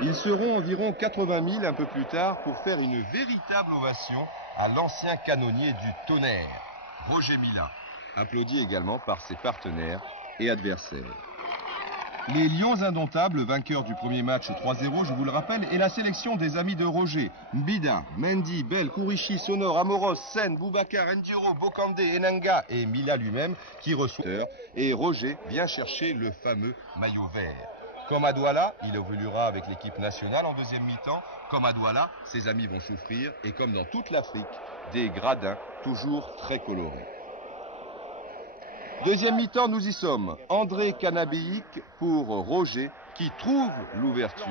Ils seront environ 80 000 un peu plus tard pour faire une véritable ovation à l'ancien canonnier du Tonnerre, Roger Mila, applaudi également par ses partenaires et adversaires. Les Lions indomptables, vainqueurs du premier match 3-0, je vous le rappelle, et la sélection des amis de Roger, Mbida, Mendy, Bell, Kourichi, Sonor, Amoros, Sen, Boubacar, Ndioro, Bokande, Enanga et Mila lui-même qui reçoit. Et Roger vient chercher le fameux maillot vert. Comme à Douala, il évoluera avec l'équipe nationale en deuxième mi-temps. Comme à Douala, ses amis vont souffrir et comme dans toute l'Afrique, des gradins toujours très colorés. Deuxième mi-temps, nous y sommes. André Kanabéic pour Roger qui trouve l'ouverture,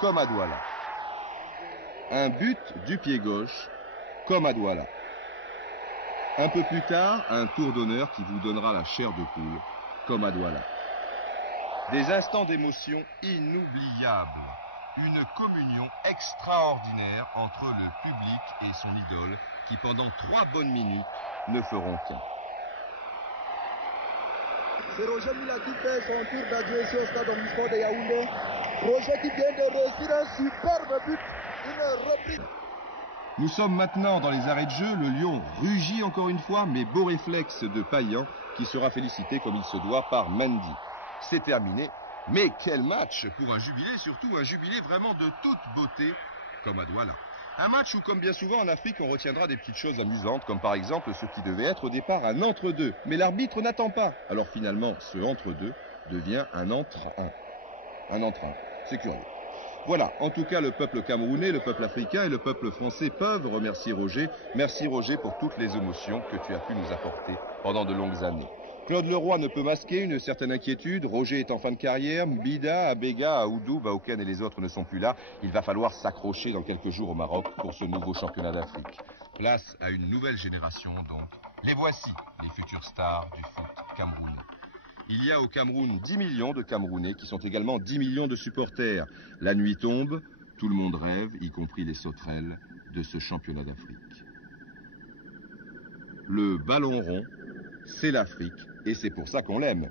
comme à Douala. Un but du pied gauche, comme à Douala. Un peu plus tard, un tour d'honneur qui vous donnera la chair de poule, comme à Douala. Des instants d'émotion inoubliables. Une communion extraordinaire entre le public et son idole qui pendant 3 bonnes minutes ne feront qu'un. C'est Roger Mila qui fait son tour d'adieu au stade omnisport de Yaoundé. Roger qui vient de réussir un superbe but, une reprise. Nous sommes maintenant dans les arrêts de jeu. Le Lion rugit encore une fois, mais beau réflexe de Payan qui sera félicité comme il se doit par Mendy. C'est terminé. Mais quel match pour un jubilé, surtout un jubilé vraiment de toute beauté, comme à Douala. Un match où, comme bien souvent en Afrique, on retiendra des petites choses amusantes, comme par exemple ce qui devait être au départ un entre-deux. Mais l'arbitre n'attend pas. Alors finalement, ce entre-deux devient un entre-un. Un entre-un. C'est curieux. Voilà, en tout cas, le peuple camerounais, le peuple africain et le peuple français peuvent remercier Roger. Merci Roger pour toutes les émotions que tu as pu nous apporter pendant de longues années. Claude Leroy ne peut masquer une certaine inquiétude. Roger est en fin de carrière. Mbida, Abega, Aoudou, Baoken et les autres ne sont plus là. Il va falloir s'accrocher dans quelques jours au Maroc pour ce nouveau championnat d'Afrique. Place à une nouvelle génération donc. Les voici, les futures stars du foot camerounais. Il y a au Cameroun 10 millions de Camerounais qui sont également 10 millions de supporters. La nuit tombe, tout le monde rêve, y compris les sauterelles, de ce championnat d'Afrique. Le ballon rond, c'est l'Afrique et c'est pour ça qu'on l'aime.